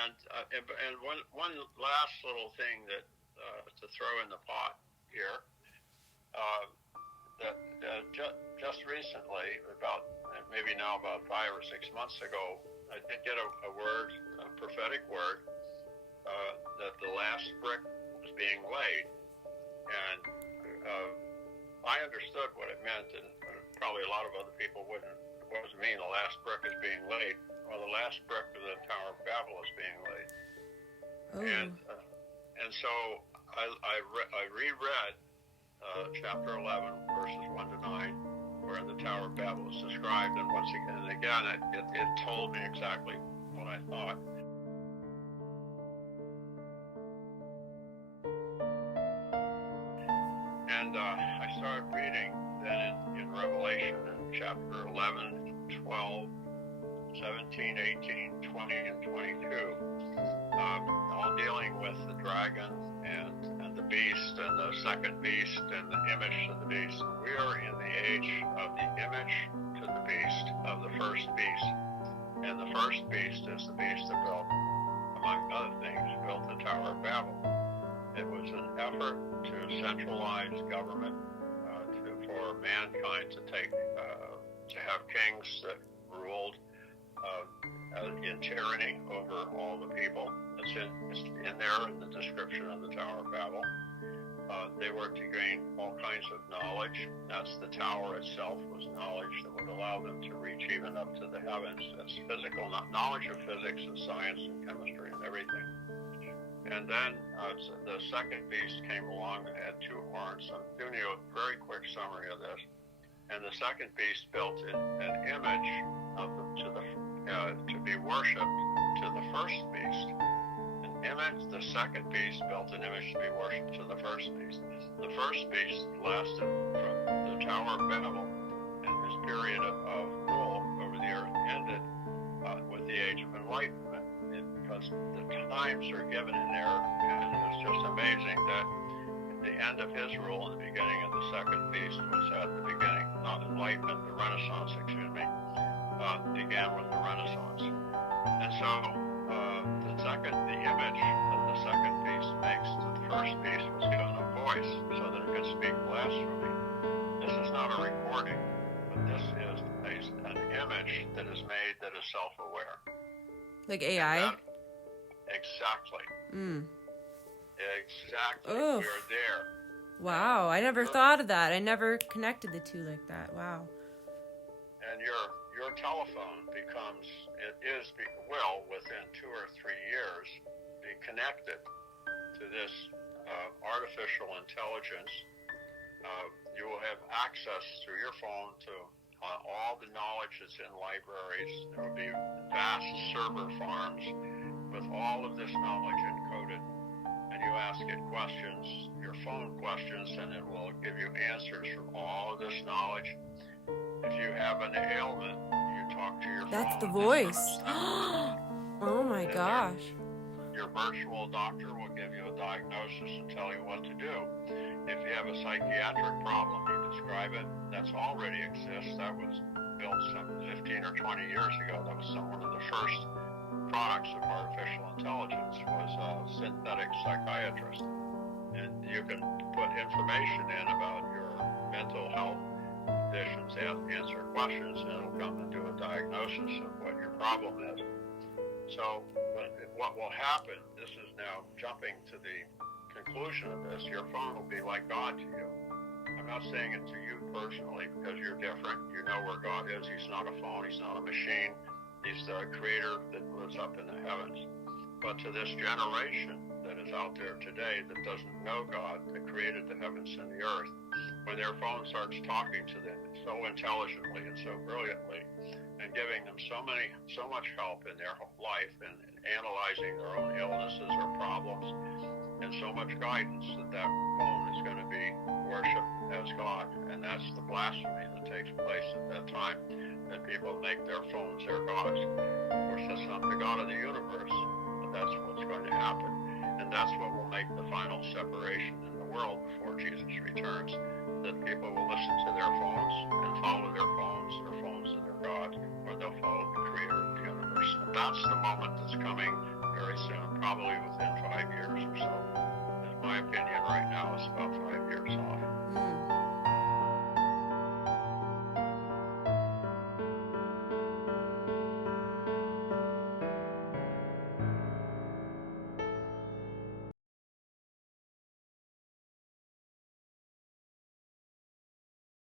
And one last little thing that to throw in the pot here, that just recently, maybe now about 5 or 6 months ago, I did get a word, a prophetic word, that the last brick was being laid, and I understood what it meant, and probably a lot of other people wouldn't. What does it mean? The last brick is being laid. Well, the last brick of the Tower of Babel is being laid. Oh. And so I reread chapter 11, verses 1 to 9, where the Tower of Babel is described, and once again, it told me exactly what I thought. And I started reading then in Revelation in chapter 11, 12, 17, 18, 20, and 22, all dealing with the dragon and the beast and the second beast and the image of the beast. We are in the age of the image to the beast of the first beast. And the first beast is the beast that built, among other things, built the Tower of Babel. It was an effort to centralize government, for mankind to have kings that ruled in tyranny over all the people. It's in there in the description of the Tower of Babel. They were to gain all kinds of knowledge. That's the tower itself was knowledge that would allow them to reach even up to the heavens. That's physical knowledge of physics and science and chemistry and everything. And then the second beast came along and had 2 horns. I'm giving you a very quick summary of this. And the second beast built an image to be worshipped to the first beast. The second beast built an image to be worshipped to the first beast. The first beast lasted from the Tower of Babel, and his period of rule over the earth ended with the Age of Enlightenment, because the times are given in there, and it's just amazing that the end of his rule and the beginning of the second beast was at the beginning, not Enlightenment, the Renaissance, began with the Renaissance. And so the image that the second beast makes to the first beast was given a voice so that it could speak blasphemy. This is not a recording, but this is an image that is made that is self-aware. Like AI? Exactly. Exactly. Oof. We're there. Wow, I never thought of that. I never connected the two like that. Wow. And your telephone will within 2 or 3 years be connected to this artificial intelligence. You will have access through your phone to all the knowledge that's in libraries. There will be vast server farms with all of this knowledge encoded. And you ask it questions, your phone questions, and it will give you answers from all of this knowledge. If you have an ailment, you talk to your phone. That's the voice. Oh my gosh. Your virtual doctor will give you a diagnosis and tell you what to do. If you have a psychiatric problem, you describe it. That's already exists. That was built some 15 or 20 years ago. That was one of the first products of artificial intelligence, was a synthetic psychiatrist. And you can put information in about your mental health conditions, answer questions, and it'll come and do a diagnosis of what your problem is. So what will happen, this is now jumping to the conclusion of this, your phone will be like God to you. I'm not saying it to you personally because you're different. You know where God is. He's not a phone. He's not a machine. He's the creator that lives up in the heavens. But to this generation that is out there today that doesn't know God, that created the heavens and the earth, when their phone starts talking to them so intelligently and so brilliantly and giving them so much help in their life and analyzing their own illnesses or problems, and so much guidance that phone is going to be worshipped as God. And that's the blasphemy that takes place at that time, that people make their phones their gods. Of course, that's not the God of the universe, but that's what's going to happen. And that's what will make the final separation in the world before Jesus returns, that people will listen to their phones and follow their phones and their gods, or they'll follow the creator of the universe. And that's the moment that's coming very soon, probably within 5 years or so. In my opinion, right now, it's about 5 years.